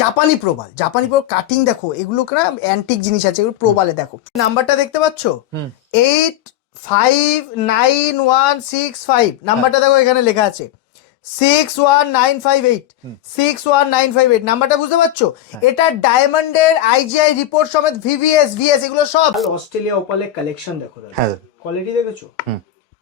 জাপানি প্রবাল কাটিং দেখো, এগুলো না অ্যান্টিক জিনিস আছে, এগুলো প্রবালে দেখো। নাম্বারটা দেখতে পাচ্ছ 859165, নাম্বারটা দেখো এখানে লেখা আছে 61958, 61958 নাম্বারটা বুঝতে পারছো? এটা ডায়মন্ডের আইজিআই রিপোর্ট সমেত ভিভিএস এগুলো সব অস্ট্রেলিয়া ওপালের কালেকশন দেখো, কোয়ালিটি দেখেছো?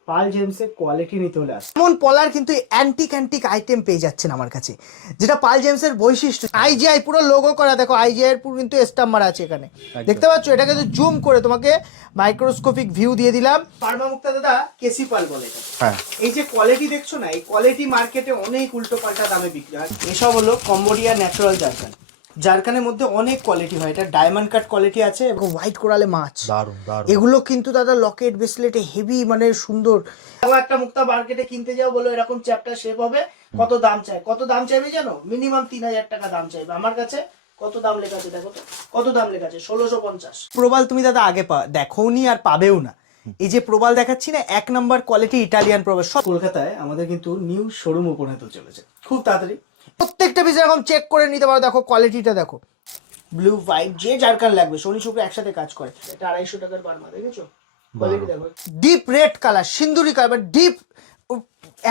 পাল জেমসের কোয়ালিটি নিতে হলে আসে। এমন পলার কিন্তু অ্যান্টিক আইটেম পেয়ে যাচ্ছেন আমার কাছে, যেটা পাল জেমসের বৈশিষ্ট্য। আইজিআই পুরো লোগো করা, দেখো আইজিআই এর পুরো কিন্তু স্টাম্প মারা আছে এখানে, দেখতে পাচ্ছ? এটা কিন্তু জুম করে তোমাকে মাইক্রোস্কোপিক ভিউ দিয়ে দিলাম। পারমা মুক্তা দাদা কেসি পাল বলে এটা। এই যে কোয়ালিটি দেখছো না, এই কোয়ালিটি মার্কেটে অনেক উল্টো পাল্টা দামে বিক্রি হয়। এসব হলো কম্বোডিয়া ন্যাচারাল জারকানের মধ্যে অনেক কোয়ালিটি হয়। এটা ডায়মন্ড কাট কোয়ালিটি আছে এবং হোয়াইট কোরালে মাছ, দারুন। এগুলো কিন্তু দাদা লকেট ব্রেসলেটে হেভি, মানে সুন্দর। একটা মুক্তা মার্কেটে কিনতে যাও, বলো এরকম চ্যাপ্টার শেপ হবে, কত দাম চাইবে জানো? মিনিমাম 3000 টাকা দাম চাইবে। আমার কাছে কত দাম লেখা আছে দেখো তো, কত দাম লেখা আছে? 1650। প্রবাল তুমি দাদা আগে দেখোনি আর পাবেও না। এই যে প্রবাল দেখাচ্ছি না, 1 নম্বর কোয়ালিটি ইটালিয়ান প্রবাল, সব কলকাতায় আমাদের কিন্তু নিউ শোরুম ওপেন হতে চলেছে খুব তাড়াতাড়ি। প্রত্যেকটা পিস এরকম চেক করে নিতে পারো। দেখো কোয়ালিটিটা দেখো, ব্লু হোয়াইট যে জারকান লাগবে, শনি শুক্র একসাথে কাজ করে। এটা 250 টাকার বার্মা, দেখেছো? কোয়ালিটি দেখো, ডিপ রেড কালার, সিন্দুরি কালার, ডিপ,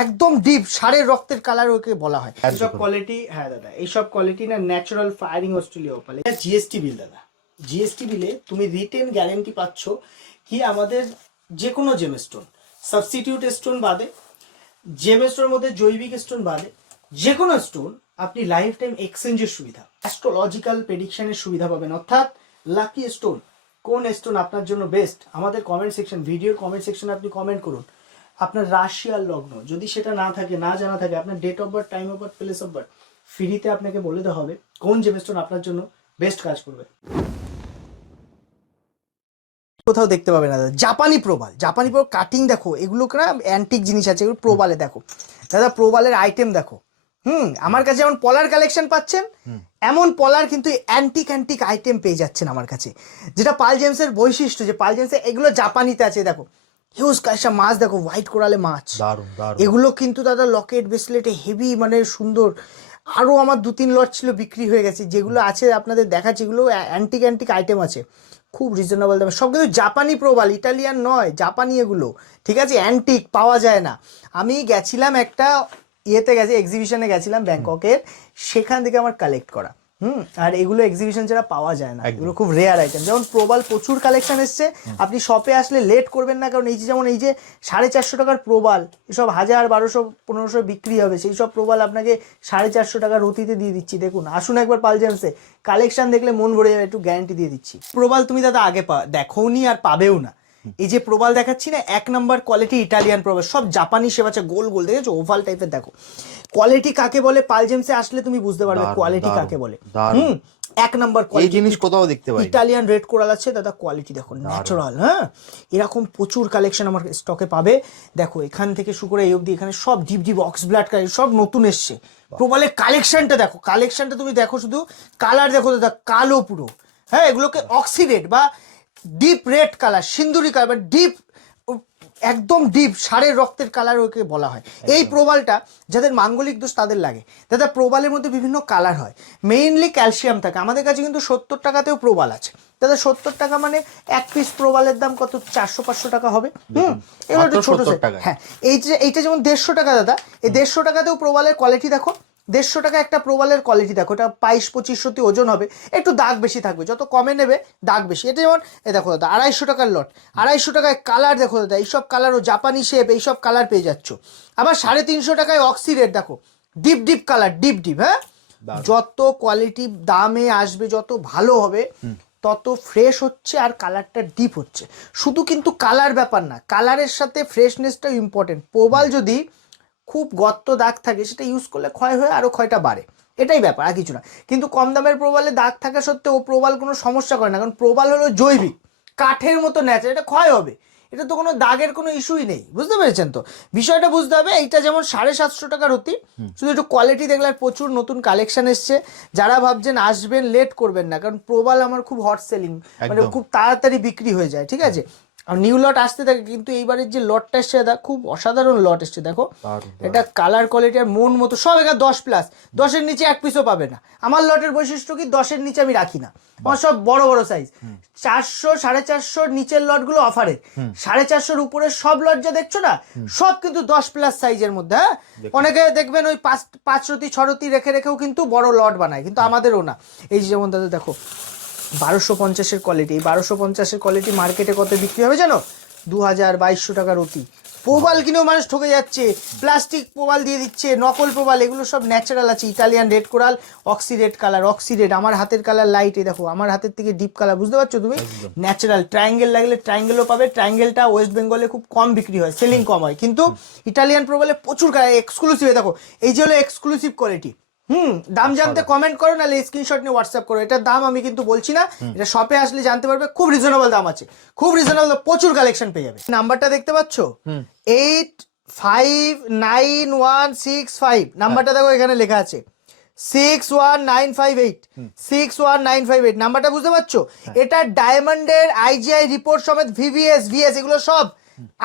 একদম ডিপ ষাঁড়ের রক্তের কালার ওকে বলা হয়। এইসব কোয়ালিটি, হ্যাঁ দাদা, এইসব কোয়ালিটি না ন্যাচারাল ফায়ারিং অস্ট্রেলিয়া ওপালে। জিএসটি বিল দাদা, জিএসটি বিলে তুমি রিটেন গ্যারেন্টি পাচ্ছ কি আমাদের যে কোনো জেমস্টোন, সাবস্টিটিউট স্টোন বাদে, জেমস্টোনের মধ্যে জৈবিক স্টোন বাদে, যে কোনো স্টোন আপনি লাইফ টাইম এক্সচেঞ্জের সুবিধা, অ্যাস্ট্রোলজিক্যাল প্রেডিকশনের সুবিধা পাবেন। অর্থাৎ লাকি স্টোন, কোন স্টোন আপনার জন্য বেস্ট, আমাদের কমেন্ট সেকশন, ভিডিওর কমেন্ট সেকশনে আপনি কমেন্ট করুন। আপনার রাশি আর লগ্ন যদি সেটা না থাকে, না জানা থাকে, আপনার date of birth, time of birth, place of birth, ফ্রিতে আপনাকে বলে দেওয়া হবে কোন জেমস্টোন আপনার জন্য বেস্ট কাজ করবে। কোথাও দেখতে পাবে না দাদা। জাপানি প্রবাল কাটিং দেখো, এগুলো না অ্যান্টিক জিনিস আছে, এগুলো প্রবালে দেখো দাদা, প্রবালের আইটেম দেখো। আমার কাছে যেমন পলার কালেকশন পাচ্ছেন, এমন পলার কিন্তু অ্যান্টিক আইটেম পেয়ে যাচ্ছেন আমার কাছে, যেটা পাল জেমসের বৈশিষ্ট্য। যে পাল জেমসের এগুলো জাপানিতে আছে, দেখো হিউজ কালেকশন, মাছ দেখো হোয়াইট কোরালে মাছ, এগুলো কিন্তু দাদা লকেট ব্রেসলেটে হেভি, মানে সুন্দর। আরও আমার 2-3 লট ছিল, বিক্রি হয়ে গেছে। যেগুলো আছে আপনাদের দেখাচ্ছি, এগুলো অ্যান্টিক আইটেম আছে, খুব রিজনেবল দামে। সব কিন্তু জাপানি প্রবাল, ইটালিয়ান নয়, জাপানি এগুলো, ঠিক আছে? অ্যান্টিক পাওয়া যায় না। আমি গেছিলাম একটা এক্সিবিশনে গেছিলাম ব্যাংককের, সেখান থেকে আমার কালেক্ট করা। আর এগুলো এক্সিবিশন ছাড়া পাওয়া যায় না, এগুলো খুব রেয়ার আইটেম। যেমন প্রবাল প্রচুর কালেকশন এসছে, আপনি শপে আসলে লেট করবেন না, কারণ এই যে যেমন এই যে 450 টাকার প্রবাল, এসব 1000, 1200, 1500 বিক্রি হবে, সেই সব প্রবাল আপনাকে 450 টাকার রতিতে দিয়ে দিচ্ছি। দেখুন, আসুন একবার পাল জেমসে, কালেকশন দেখলে মন ভরে যাবে, একটু গ্যারান্টি দিয়ে দিচ্ছি। প্রবাল তুমি দাদা আগে দেখোনি আর পাবেও না। এই যে প্রবাল দেখাচ্ছি না, 1 নম্বর কোয়ালিটি ইটালিয়ান প্রবাল, সব জাপানি শেপ আছে, গোল গোল, দেখেছো? ওভাল টাইপের। দেখো কোয়ালিটি কাকে বলে, পাল জেমসে আসলে তুমি বুঝতে পারবে কোয়ালিটি কাকে বলে। 1 নম্বর কোয়ালিটি জিনিস কোথাও দেখতে পাই। ইটালিয়ান রেড কোরাল আছে দাদা, কোয়ালিটি দেখো ন্যাচারাল। হ্যাঁ, এরকম প্রচুর কালেকশন আমার স্টকে পাবে। দেখো এখান থেকে শুরু করে এই অবধি, এখানে সব ডিপ অক্স ব্লাড কালার, সব নতুন এসছে। প্রবালের কালেকশনটা দেখো, কালেকশনটা তুমি দেখো, শুধু কালার দেখো দাদা, কালো পুরো। হ্যাঁ, এগুলোকে অক্সিডেড বা ডিপ রেড কালার, সিন্দুরি কালার, ডিপ, একদম ডিপ ষাঁড়ের রক্তের কালার ওকে বলা হয়। এই প্রবালটা যাদের মাঙ্গলিক দোষ তাদের লাগে দাদা। প্রবালের মধ্যে বিভিন্ন কালার হয়, মেইনলি ক্যালসিয়াম থাকে। আমাদের কাছে কিন্তু 70 টাকাতেও প্রবাল আছে দাদা। 70 টাকা মানে এক পিস প্রবালের দাম কত? 400-500 টাকা হবে। এগুলো একটু ছোট। হ্যাঁ, এইটা যেমন 150 টাকা দাদা, এই 150 টাকাতেও প্রবালের কোয়ালিটি দেখো। 150 টাকা একটা প্রবালের কোয়ালিটি দেখো, এটা 22-25 ওজন হবে, একটু দাগ বেশি থাকবে, যত কমে নেবে দাগ বেশি। এটা যেমন দেখো দাদা 250 টাকার লট, 250 টাকায় কালার দেখো দাদা, এইসব কালার ও জাপানি শেপ, এইসব কালার পেয়ে যাচ্ছ। আবার 350 টাকায় অক্সি রেড দেখো, ডিপ কালার, ডিপ। হ্যাঁ, যত কোয়ালিটি দামে আসবে, যত ভালো হবে, তত ফ্রেশ হচ্ছে আর কালারটা ডিপ হচ্ছে। শুধু কিন্তু কালার ব্যাপার না, কালারের সাথে ফ্রেশনেসটাও ইম্পর্টেন্ট। প্রবাল যদি খুব গর্ত দাগ থাকে, সেটা ইউজ করলে ক্ষয় হয়ে আরও ক্ষয়টা বাড়ে, এটাই ব্যাপার, আর কিছু না। কিন্তু কম দামের প্রবালে দাগ থাকা সত্ত্বেও প্রবাল কোনো সমস্যা করে না, কারণ প্রবাল হলো জৈবিক, কাঠের মতো ন্যাচারাল, এটা ক্ষয় হবে, এটা তো কোনো দাগের কোনো ইস্যুই নেই। বুঝতে পেরেছেন তো? বিষয়টা বুঝতে হবে। এইটা যেমন 750 টাকার অতি, শুধু একটু কোয়ালিটি দেখলে, প্রচুর নতুন কালেকশন এসছে। যারা ভাবছেন আসবেন, লেট করবেন না, কারণ প্রবাল আমার খুব হট সেলিং, মানে খুব তাড়াতাড়ি বিক্রি হয়ে যায়, ঠিক আছে? আর নিউ লট আসতে থাকে, কিন্তু এইবারের যে লটটা এসছে দাদা খুব অসাধারণ লট এসছে দেখো, এটা কালার কোয়ালিটি আর মন মতো সব, এখানে 10+, 10-এর নিচে এক পিসও পাবে না। আমার লটের বৈশিষ্ট্য কি 10-এর নিচে আমি রাখি না, আমার সব বড় বড় সাইজ, 400 450 নিচের লটগুলো অফারের, 450 উপরে সব লট যা দেখছো না সব কিন্তু 10+ সাইজের মধ্যে। হ্যাঁ, অনেকে দেখবেন ওই 5 রতি 6 রতি রেখে রেখেও কিন্তু বড় লট বানায়, কিন্তু আমাদেরও না। এই যেমন দাদা দেখো 1250-এর কোয়ালিটি, এই 1250-এর কোয়ালিটি মার্কেটে কত বিক্রি হবে জানো? 2000-2200 টাকার অতি। প্রবাল কিনেও মানুষ ঠকে যাচ্ছে, প্লাস্টিক প্রবাল দিয়ে দিচ্ছে, নকল প্রবাল। এগুলো সব ন্যাচারাল আছে, Italian red coral, oxy red colour, oxy red. আমার হাতের কালার লাইট, এই দেখো আমার হাতের থেকে ডিপ কালার, বুঝতে পারছো তুমি? ন্যাচারাল ট্রায়াঙ্গেল লাগলে ট্রায়াঙ্গেলও পাবে। ট্রায়াঙ্গেলটা ওয়েস্ট বেঙ্গলে খুব কম বিক্রি হয়, সেলিং কম হয়, কিন্তু ইটালিয়ান প্রবালে প্রচুর কালার, এক্সক্লুসিভ। দেখো এই যে হলো এক্সক্লুসিভ কোয়ালিটি। দাম জানতে কমেন্ট করো, নাহলে স্ক্রিনশট নিয়ে হোয়াটসঅ্যাপ করো। এটার দাম আমি কিন্তু বলছি না, এটা শপে আসলে জানতে পারবে। খুব রিজনেবল দাম আছে, খুব রিজনেবল, প্রচুর কালেকশন পেয়ে যাবে। নাম্বারটা দেখতে পাচ্ছ 859165, নাম্বারটা দেখো এখানে লেখা আছে 61958, 61958 নাম্বারটা, বুঝতে পারছো? এটা ডায়মন্ডের আইজিআই রিপোর্ট সমেত, ভিভিএস ভিএস এগুলো সব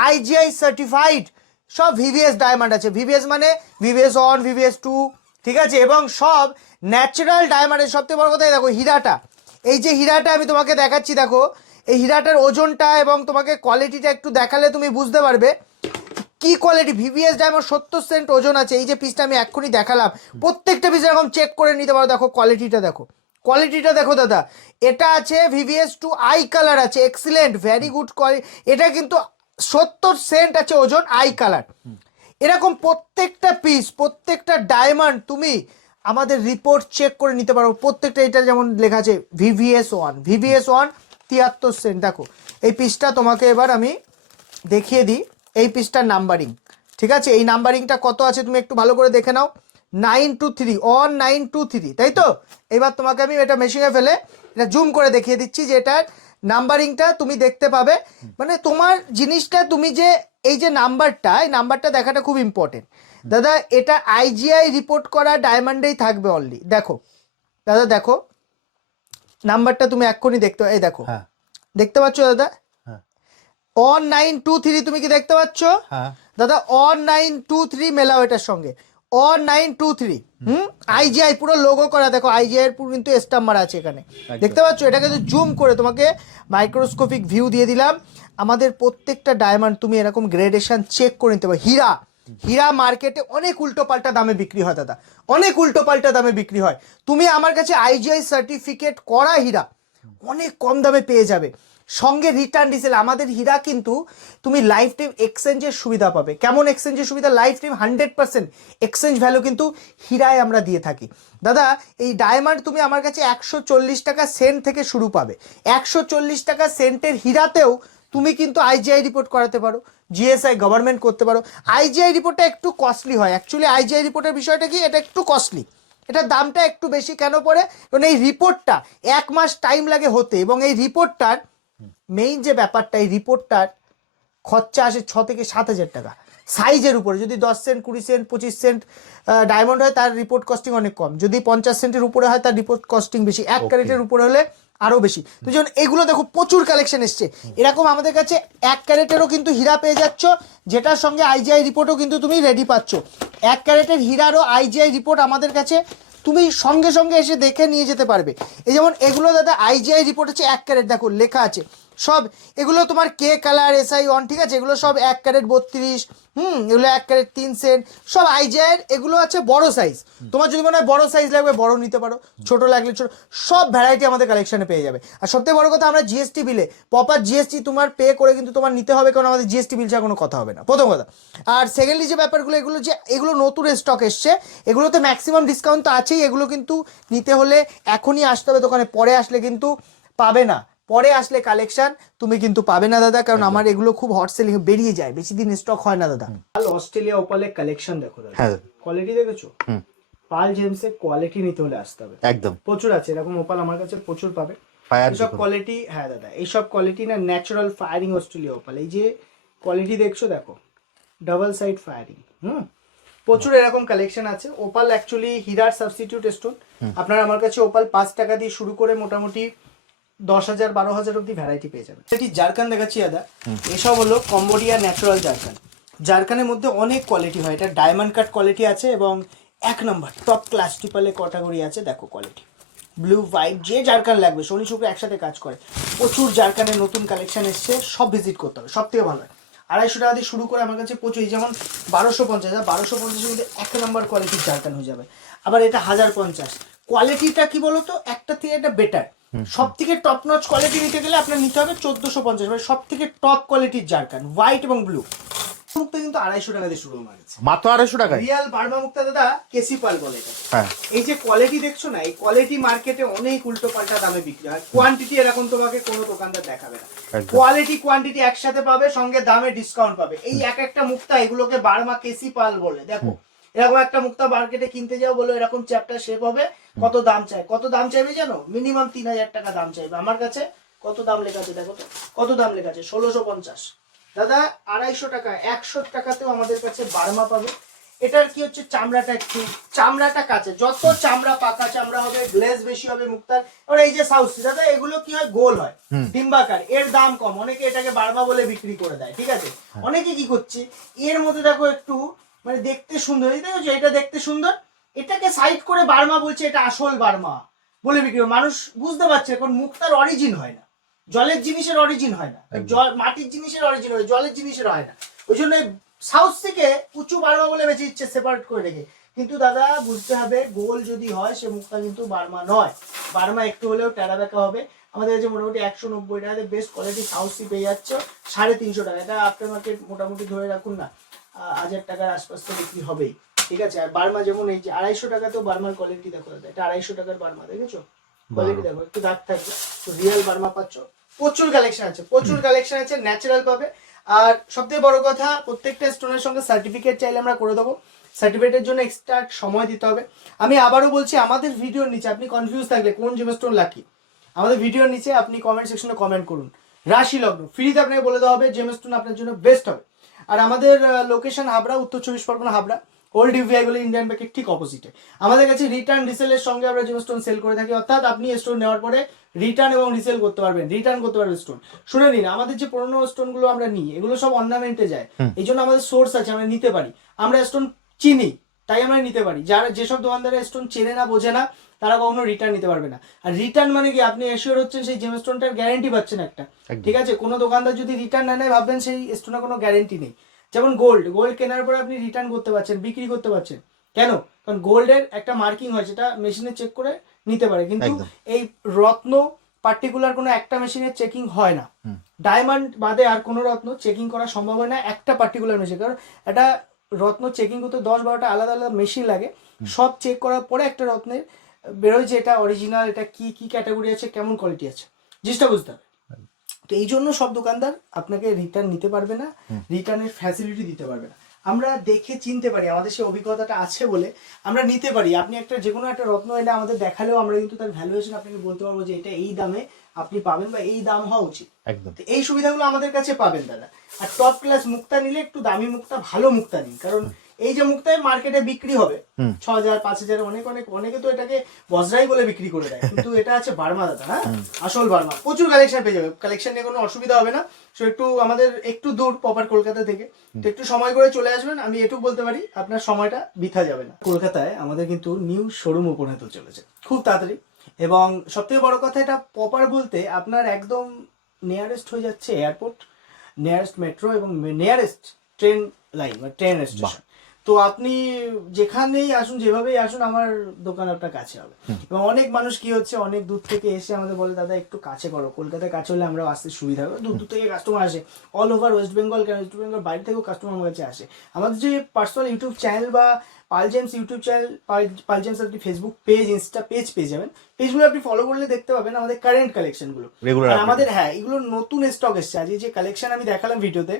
আইজিআই সার্টিফাইড, সব ভিভিএস ডায়মন্ড আছে। ভিভিএস মানে ভিভিএস 1, ভিভিএস 2, ঠিক আছে? এবং সব ন্যাচারাল ডায়মন্ডের। সবথেকে বড় কথা দেখো হীরাটা, এই যে হীরাটা আমি তোমাকে দেখাচ্ছি, দেখো এই হীরাটার ওজনটা এবং তোমাকে কোয়ালিটিটা একটু দেখালে তুমি বুঝতে পারবে কি কোয়ালিটি। ভিভিএস ডায়মন্ড 70 সেন্ট ওজন আছে। এই যে পিসটা আমি এক্ষুনি দেখালাম, প্রত্যেকটা পিস এরকম চেক করে নিতে পারো। দেখো কোয়ালিটিটা দেখো, কোয়ালিটিটা দেখো দাদা। এটা আছে ভিভিএস 2 আই কালার আছে, এক্সিলেন্ট, ভেরি গুড কোয়ালিটি। এটা কিন্তু 70 সেন্ট আছে ওজন, আই কালার। এরকম প্রত্যেকটা পিস, প্রত্যেকটা ডায়মন্ড তুমি আমাদের রিপোর্ট চেক করে নিতে পারো প্রত্যেকটা। এটা যেমন লেখা আছে ভিভিএস 1, ভিভিএস 1 73 সেন্ট। দেখো এই পিসটা তোমাকে এবার আমি দেখিয়ে দিই, এই পিসটার নাম্বারিং, ঠিক আছে? এই নাম্বারিংটা কত আছে তুমি একটু ভালো করে দেখে নাও, 923, 1923, তাই তো? এবার তোমাকে আমি এটা মেশিনে ফেলে এটা জুম করে দেখিয়ে দিচ্ছি যে এটার নাম্বারিংটা তুমি দেখতে পাবে। মানে তোমার জিনিসটা তুমি যে এই যে নাম্বারটা, এই নাম্বারটা দেখাটা খুব ইম্পর্টেন্ট দাদা। এটা আইজিআই রিপোর্ট করা ডায়মন্ডেই থাকবে অনলি। দেখো দাদা, দেখো নাম্বারটা তুমি এক্ষুনি দেখতে, এই দেখো দেখতে পাচ্ছ দাদা 1923, তুমি কি দেখতে পাচ্ছ দাদা? 1923 মেলাও এটার সঙ্গে, 1923। আইজিআই পুরো লোগো করা, দেখো আইজিআই এর পুরো কিন্তু স্টাম্প মারা আছে এখানে, দেখতে পাচ্ছ? এটা কিন্তু জুম করে তোমাকে মাইক্রোস্কোপিক ভিউ দিয়ে দিলাম। আমাদের প্রত্যেকটা ডায়মন্ড তুমি এরকম গ্রেডেশন চেক করে নিতে পারো। হীরা, হীরা মার্কেটে অনেক উল্টোপাল্টা দামে বিক্রি হয় দাদা, অনেক উল্টোপাল্টা দামে বিক্রি হয়। তুমি আমার কাছে আইজিআই সার্টিফিকেট করা হীরা অনেক কম দামে পেয়ে যাবে, সঙ্গে রিটার্ন ডিসেল। আমাদের হীরা কিন্তু তুমি লাইফ টাইম এক্সচেঞ্জের সুবিধা পাবে। কেমন এক্সচেঞ্জের সুবিধা? লাইফ টাইম 100% এক্সচেঞ্জ ভ্যালু কিন্তু হীরায় আমরা দিয়ে থাকি দাদা। এই ডায়মন্ড তুমি আমার কাছে 140 টাকা সেন্ট থেকে শুরু পাবে। 140 টাকা সেন্টের হীরাতেও তুমি কিন্তু আইজিআই রিপোর্ট করাতে পারো, জিএসআই গভর্নমেন্ট করতে পারো। আইজিআই রিপোর্টটা একটু কস্টলি হয়, অ্যাকচুয়ালি আইজিআই রিপোর্টের বিষয়টা কি, এটা একটু কস্টলি, এটার দামটা একটু বেশি কেন পড়ে? কারণ এই রিপোর্টটা 1 মাস টাইম লাগে হতে, এবং এই রিপোর্টটার মেইন যে ব্যাপারটা, এই রিপোর্টটার খরচা আসে 6 থেকে 7 হাজার টাকা সাইজের উপরে। যদি 10 সেন্ট 20 সেন্ট 25 সেন্ট ডায়মন্ড হয় তার রিপোর্ট কস্টিং অনেক কম, যদি 50 সেন্টের উপরে হয় তার রিপোর্ট কস্টিং বেশি, 1 ক্যারেটের উপরে হলে আরও বেশি। তো যেমন এগুলো দেখো প্রচুর কালেকশন এসছে, এরকম আমাদের কাছে 1 ক্যারেটেরও কিন্তু হীরা পেয়ে যাচ্ছ, যেটার সঙ্গে আইজিআই রিপোর্টও কিন্তু তুমি রেডি পাচ্ছ। 1 ক্যারেটের হীরারও আইজিআই রিপোর্ট আমাদের কাছে তুমি সঙ্গে সঙ্গে এসে দেখে নিয়ে যেতে পারবে। এই যেমন এগুলো দাদা আইজিআই রিপোর্ট হচ্ছে 1 ক্যারেট, দেখো লেখা আছে সব। এগুলো তোমার কে কালার এসআই 1, ঠিক আছে? এগুলো সব 1 ক্যারেট 32, এগুলো 1 ক্যারেট 3 সেন্ট, সব আইজিআইয়ের। এগুলো আছে বড় সাইজ, তোমার যদি মনে হয় বড় সাইজ লাগবে বড় নিতে পারো, ছোট লাগলে ছোট, সব ভ্যারাইটি আমাদের কালেকশনে পেয়ে যাবে। আর সবথেকে বড় কথা, আমরা জিএসটি বিলে প্রপার জিএসটি তোমার পে করে কিন্তু তোমার নিতে হবে, কারণ আমাদের জিএসটি বিল ছাড়া কোনো কথা হবে না, প্রথম কথা। আর সেকেন্ডলি যে ব্যাপারগুলো, এগুলো যে এগুলো নতুন স্টক এসছে, এগুলোতে ম্যাক্সিমাম ডিসকাউন্ট তো আছেই। এগুলো কিন্তু নিতে হলে এখনই আসতে হবে দোকানে, পরে আসলে কিন্তু পাবে না, পরে আসলে কালেকশন তুমি কিন্তু পাবে না দাদা, কারণ আমার এগুলো খুব হট সেলিং বেরিয়ে যায়, বেশি দিন স্টক হয় না দাদা। অস্ট্রেলিয়া ওপালের কালেকশন দেখো দাদা, কোয়ালিটি দেখেছো? পাল জেমসের কোয়ালিটি নিতে হলে আসতে হবে, একদম প্রচুর আছে এরকম ওপাল আমার কাছে প্রচুর পাবে। এইসব কোয়ালিটি, হ্যাঁ দাদা এইসব কোয়ালিটি না ন্যাচারাল ফায়ারিং অস্ট্রেলিয়া ওপাল। এই যে কোয়ালিটি দেখছো দেখো, ডাবল সাইড ফায়ারিং, প্রচুর এরকম কালেকশন আছে। ওপাল অ্যাকচুয়ালি হীরার সাবস্টিটিউট স্টোন। আপনারা আমার কাছে ওপাল 5 টাকা দিয়ে শুরু করে মোটামুটি 10,000 12,000 অব্দি ভ্যারাইটি পেয়ে যাবেন। এটি জারকান দেখাচ্ছি দাদা, এসব হলো কম্বোডিয়া ন্যাচারাল জারকান। জারকানের মধ্যে অনেক কোয়ালিটি হয়, এটা ডায়মন্ড কাট কোয়ালিটি আছে এবং 1 নম্বর টপ ক্লাস ট্রিপলে ক্যাটাগরি আছে। দেখো কোয়ালিটি, ব্লু হোয়াইট যে জারকান লাগবে, শনি শুক্র একসাথে কাজ করে। প্রচুর জারকানের নতুন কালেকশন এসছে, সব ভিজিট করতে হবে, সব থেকে ভালো হয়। 250 টাকা দিয়ে শুরু করে আমার কাছে প্রচুর, যেমন 1250, 1250 মধ্যে 1 নম্বর কোয়ালিটির জারকান হয়ে যাবে। আবার এটা 1050, কোয়ালিটিটা কি বলতো, একটা থেকে একটা বেটার। সব থেকে টপ নচ কোয়ালিটি নিতে গেলে আপনার নিতে হবে 1450, মানে সব থেকে টপ কোয়ালিটির জারকান, হোয়াইট এবং ব্লু। মুক্তা কিন্তু 250 টাকা দিয়ে শুরু হয়ে গেছে, মাত্র 250 টাকায় রিয়াল বার্মা মুক্তা দাদা, কেসি পাল বলে এটা। হ্যাঁ, এই যে কোয়ালিটি দেখছো না, এই কোয়ালিটি মার্কেটে অনেক উল্টো পাল্টা দামে বিক্রি হয়। কোয়ান্টিটি এরকম তোমাকে কোনো দোকানদার দেখাবে না। কোয়ালিটি কোয়ান্টিটি একসাথে পাবে, সঙ্গে দামে ডিসকাউন্ট পাবে। এই এক একটা মুক্তা, এগুলোকে বার্মা কেসি পাল বলে। দেখো এরকম একটা মুক্তা মার্কেটে কিনতে যাও, বলো এরকম চ্যাপ্টার শেপ হবে, কত দাম চাই, কত দাম চাইবে জানো? মিনিমাম 3000 টাকা দাম চাইবে। আমার কাছে কত দাম লেখা আছে দেখো তো, কত দাম লেখা আছে, 1650। দাদা 250 টাকা, 100 টাকাতেও আমাদের কাছে বার্মা পাবে। এটার কি হচ্ছে, চামড়াটা একটু, চামড়াটা কাছে, যত চামড়া পাকা চামড়া হবে, গ্লেজ বেশি হবে মুক্তার। আর এই যে সাউথ সি দাদা, এগুলো কি হয়, গোল হয়, ডিম্বাকার, এর দাম কম, অনেকে এটাকে বার্মা বলে বিক্রি করে দেয়, ঠিক আছে। অনেকে কি করছে, এর মধ্যে দেখো একটু মানে দেখতে সুন্দর, এই দেখো এটা দেখতে সুন্দর, এটাকে সাইড করে বার্মা বলছে, এটা আসল বার্মা বলে বিক্রি করে। মানুষ বুঝতে পারছে, এখন মুক্তার অরিজিন হয় না, জলের জিনিসের অরিজিন হয় না, জল মাটির জিনিসের অরিজিন হয়, জলের জিনিসের হয় না। ওই জন্য সাউথ থেকে উঁচু বার্মা বলে বেঁচে দিচ্ছে সেপারেট করে রেখে। কিন্তু দাদা বুঝতে হবে, গোল যদি হয় সে মুক্তা কিন্তু বার্মা নয়, বার্মা একটু হলেও টেরা বেঁকা হবে। আমাদের কাছে মোটামুটি 190 টাকাতে বেস্ট কোয়ালিটি সাউথ সি পেয়ে যাচ্ছে 350 টাকা। এটা আফটার মার্কেট মোটামুটি ধরে রাখুন না 1000 টাকার আশপাশ তো বিক্রি হবেই, ঠিক আছে। আর বার্মা যেমন এই যে 250 টাকাতেও বার্মার কোয়ালিটি দেখো দাদা, এটা 250 টাকার বার্মা, দেখেছো কোয়ালিটি দেখো, একটু দাগ থাকবে, তো রিয়েল বার্মা পাচ্ছ। প্রচুর কালেকশন আছে, প্রচুর কালেকশন আছে, ন্যাচারাল পাবে। আর সবথেকে বড় কথা, প্রত্যেকটা স্টোনের সঙ্গে সার্টিফিকেট চাইলে আমরা করে দেবো। সার্টিফিকেটের জন্য এক্সট্রা সময় দিতে হবে। আমি আবারও বলছি, আমাদের ভিডিওর নিচে আপনি কনফিউজ থাকলে কোন জেমস্টোন লাকি, আমাদের ভিডিওর নিচে আপনি কমেন্ট সেকশনে কমেন্ট করুন, রাশি লগ্ন ফ্রিতে আপনাকে বলে দেওয়া হবে জেমস্টোন আপনার জন্য বেস্ট হবে। আর আমাদের লোকেশন হাবড়া, উত্তর 24 পরগনা হাবড়া, ওল্ড ইউভিআই বলে ইন্ডিয়ান ব্যাংকের ঠিক অপোজিটে। আমাদের কাছে রিটার্ন রিসেলের সঙ্গে আমরা জেমস্টোন সেল করে থাকি, অর্থাৎ আপনি স্টোন নেওয়ার পরে রিটার্ন এবং রিসেল করতে পারবেন, রিটার্ন করতে পারবেন স্টোন। শুনে নিন, আমাদের যে পুরোনো স্টোন গুলো আমরা নিই, এগুলো সব অর্নামেন্টে যায়, এই জন্য আমাদের সোর্স আছে, আমরা নিতে পারি। আমরা স্টোন চিনি, তাই আমরা নিতে পারি। যারা যেসব দোকানদারের স্টোন চেনে না, বোঝে না, তারা কখনো রিটার্ন নিতে পারবে না। আর রিটার্ন মানে কি, আপনি এশিওর হচ্ছেন সেই জেমস্টোনটার গ্যারেন্টি পাচ্ছেন একটা, ঠিক আছে। কোনো দোকানদার যদি রিটার্ন না নেয়, ভাববেন সেই স্টোনের কোনো গ্যারেন্টি নেই। যেমন গোল্ড কেনার পরে আপনি রিটার্ন করতে পারছেন, বিক্রি করতে পারছেন, কেন? কারণ গোল্ডের একটা মার্কিং হয়, যেটা মেশিনে চেক করে নিতে পারে। কিন্তু এই রত্ন পার্টিকুলার কোনো একটা মেশিনের চেকিং হয় না, ডায়মন্ড বাদে আর কোনো রত্ন চেকিং করা সম্ভব হয় না একটা পার্টিকুলার মেশিন। কারণ একটা রত্ন চেকিং করতে 10-12টা আলাদা আলাদা মেশিন লাগে, সব চেক করার পরে একটা রত্নের বেরোয় যে এটা অরিজিনাল, এটা কি কি ক্যাটাগরি আছে, কেমন কোয়ালিটি আছে, জিনিসটা বুঝতে হবে। তো এই জন্য সব দোকানদার আপনাকে রিটার্ন নিতে পারবে না, রিটার্নের ফ্যাসিলিটি দিতে পারবে না। আমরা দেখে চিনতে পারি, আমাদের সেই অভিজ্ঞতাটা আছে বলে আমরা নিতে পারি। আপনি একটা যে কোনো একটা রত্ন এনে আমাদের দেখালেও আমরা কিন্তু তার ভ্যালুয়েশন আপনাকে বলতে পারবো যে এটা এই দামে আপনি পাবেন বা এই দাম হওয়া উচিত। একদম এই সুবিধাগুলো আমাদের কাছে পাবেন দাদা। আর টপ ক্লাস মুক্তা নিলে একটু দামি মুক্তা, ভালো মুক্তা নিন, কারণ এই যে মুক্তায় মার্কেটে বিক্রি হবে 6000 5000, অনেকে তো এটাকে বজরাই বলে বিক্রি করে দেয়, কিন্তু এটা আছে বার্মা দাদা, হ্যাঁ আসল বার্মা। প্রচুর কালেকশন পেয়ে যাবে, কালেকশন নিয়ে কোনো অসুবিধা হবে না। সো একটু আমাদের একটু দূর প্রপার কলকাতা থেকে, তো একটু সময় করে চলে আসবেন। আমি এটুকু বলতে পারি, আপনার সময়টা বৃথা যাবে না। কলকাতায় আমাদের কিন্তু নিউ শোরুম ওপেন হতে চলেছে খুব তাড়াতাড়ি, এবং সবথেকে বড় কথা, এটা প্রপার বলতে আপনার একদম নিয়ারেস্ট হয়ে যাচ্ছে এয়ারপোর্ট, নিয়ারেস্ট মেট্রো এবং নিয়ারেস্ট ট্রেন লাইন বা ট্রেন স্টেশন। তো আপনি যেখানেই আসুন, যেভাবেই আসুন, আমার দোকান আপনার কাছে হবে। এবং অনেক মানুষ কি হচ্ছে, অনেক দূর থেকে এসে আমাদের বলে, দাদা একটু কাছে করো, কলকাতায় কাছে হলে আমরা আসতে সুবিধা হবে। দূর দূর থেকে কাস্টমার আসে, all over West Bengal, West Bengal বাইরে থেকেও কাস্টমার আমার কাছে আসে। আমাদের যে পার্সোনাল ইউটিউব চ্যানেল বা পালজেমস ইউটিউব চ্যানেল, পালজেমস আপনি ফেসবুক পেজ, ইনস্টা পেজ পেয়ে যাবেন। পেজগুলো আপনি ফলো করলে দেখতে পাবেন আমাদের কারেন্ট কালেকশনগুলো, আমাদের হ্যাঁ এগুলো নতুন স্টক এসছে। আজকে যে কালেকশন আমি দেখালাম ভিডিওতে,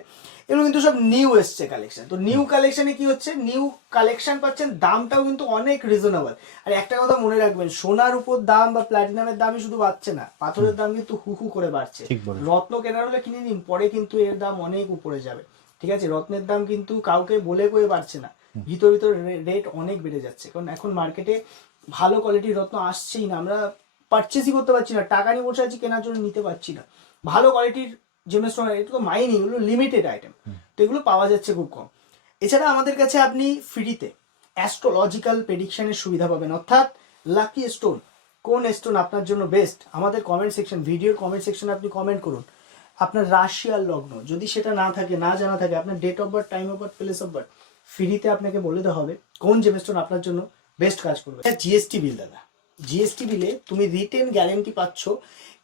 এগুলো কিন্তু সব নিউ এসছে কালেকশন। তো নিউ কালেকশনে কি হচ্ছে, নিউ কালেকশন পাচ্ছেন, দামটাও কিন্তু অনেক রিজনেবল। আর একটা কথা মনে রাখবেন, সোনার উপর দাম বা প্ল্যাটিনামের দামই শুধু বাড়ছে না, পাথরের দাম কিন্তু হু করে বাড়ছে। রত্ন কেনার হলে কিনে নিন, পরে কিন্তু এর দাম অনেক উপরে যাবে, ঠিক আছে। রত্নের দাম কিন্তু কাউকে বলে কয়ে বাড়ছে না, ভিতর রেট অনেক বেড়ে যাচ্ছে, কারণ এখন মার্কেটে ভালো কোয়ালিটির রত্ন আসছেই না। আমরা পারচেসই করতে পারছি না, টাকা নিয়ে বসে আছি, কেনার জন্য নিতে পারছি না। ভালো কোয়ালিটির জেমস্টোন, এটা তো মাইনি, এগুলো লিমিটেড আইটেম, তো এগুলো পাওয়া যাচ্ছে খুব কম। এছাড়া আমাদের কাছে আপনি ফ্রিতে অ্যাস্ট্রোলজিক্যাল প্রেডিকশনের সুবিধা পাবেন, অর্থাৎ লাকি স্টোন, কোন স্টোন আপনার জন্য বেস্ট, আমাদের কমেন্ট সেকশন, ভিডিওর কমেন্ট সেকশনে আপনি কমেন্ট করুন। আপনার রাশি আর লগ্ন যদি সেটা না থাকে, না জানা থাকে, আপনার date of birth, time of birth, place of birth, ফ্রিতে আপনাকে বলে দেওয়া হবে কোন জেমস্টোন আপনার জন্য বেস্ট কাজ করবে। জিএসটি বিল দাদা, জিএসটি বিলে তুমি রিটেন গ্যারেন্টি পাচ্ছ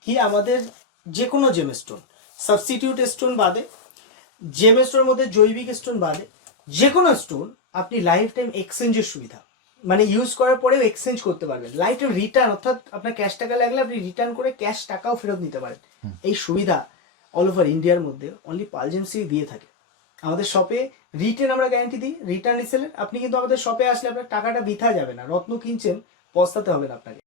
কি আমাদের যে কোনো জেমস্টোন, সাবস্টিটিউট স্টোন বাদে, জেমস্টোনের মধ্যে জৈবিক স্টোন বাদে, যে কোনো স্টোন আপনি লাইফ টাইম এক্সচেঞ্জের সুবিধা, মানে ইউজ করার পরেও এক্সচেঞ্জ করতে পারবেন, লাইফ টাইম রিটার্ন, অর্থাৎ আপনার ক্যাশ টাকা লাগলে আপনি রিটার্ন করে ক্যাশ টাকাও ফেরত নিতে পারেন। এই সুবিধা অল ওভার ইন্ডিয়ার মধ্যে অনলি পালজেন্সি দিয়ে থাকে। আমাদের শপে রিটেন আমরা গ্যারান্টি দিই, রিটার্ন রিসেলের। আপনি কিন্তু আমাদের শপে আসলে আপনার টাকাটা বৃথা যাবে না, রত্ন কিনছেন পস্তাতে হবে না আপনাকে।